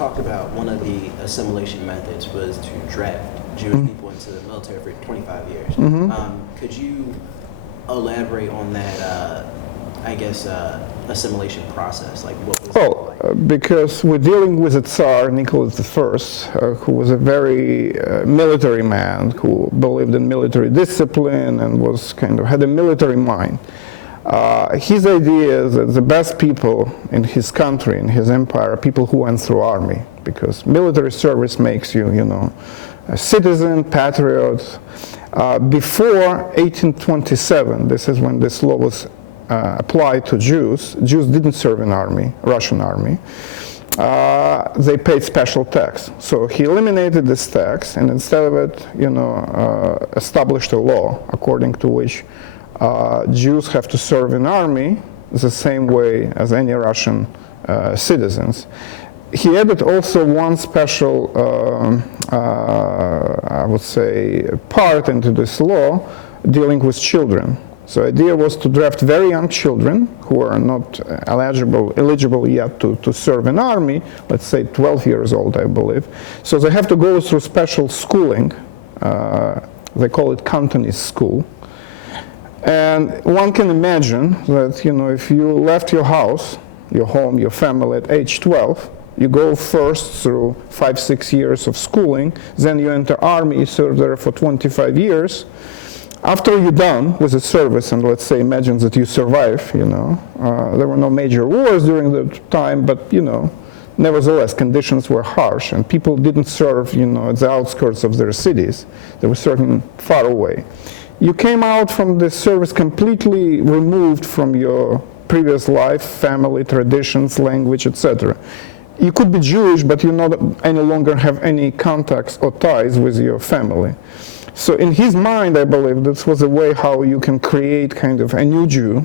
talked about one of the assimilation methods was to draft Jewish people into the military for 25 years. Could you elaborate on that, assimilation process? Like, what was it like? Because we're dealing with a Tsar, Nicholas I, who was a very military man, who believed in military discipline and was had a military mind. His idea is that the best people in his country, in his empire, are people who went through army, because military service makes you, a citizen, patriot. Before 1827, this is when this law was applied to Jews. Jews didn't serve in army, Russian army. They paid special tax. So he eliminated this tax, and instead of it, established a law according to which Jews have to serve in army the same way as any Russian citizens. He added also one special, I would say, part into this law dealing with children. So the idea was to draft very young children who are not eligible yet to serve in army, let's say 12 years old, I believe. So they have to go through special schooling. They call it Cantonese school. And one can imagine that, if you left your house, your home, your family at age 12, you go first through 5-6 years of schooling, then you enter army, you serve there for 25 years. After you're done with the service, and let's say imagine that you survive, there were no major wars during the time, but, nevertheless, conditions were harsh, and people didn't serve, at the outskirts of their cities. They were serving far away. You came out from this service completely removed from your previous life, family, traditions, language, etc. You could be Jewish, but you not any longer have any contacts or ties with your family. So in his mind, I believe this was a way how you can create kind of a new Jew,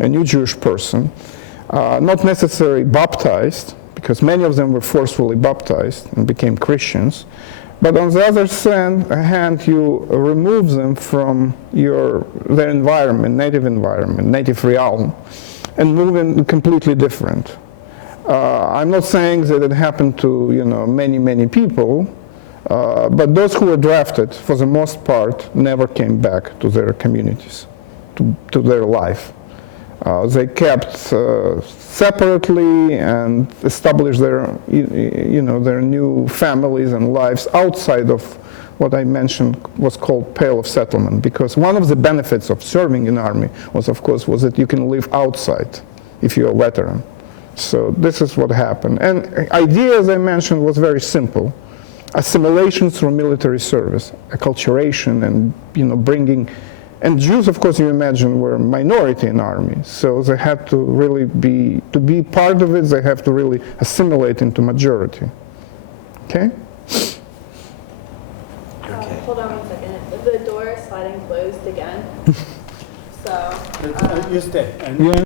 a new Jewish person, not necessarily baptized, because many of them were forcefully baptized and became Christians. But on the other hand, you remove them from their environment, native realm, and move in completely different. I'm not saying that it happened to many people, but those who were drafted, for the most part, never came back to their communities, to their life. They kept separately and established their new families and lives outside of what I mentioned was called Pale of Settlement, because one of the benefits of serving in army was that you can live outside if you're a veteran. So this is what happened. And idea, as I mentioned, was very simple. Assimilation through military service, acculturation, and bringing. And Jews, of course, you imagine, were a minority in army, so they had to really to be part of it, they have to really assimilate into majority. Okay? Hold on 1 second. The door is sliding closed again. So. You stay.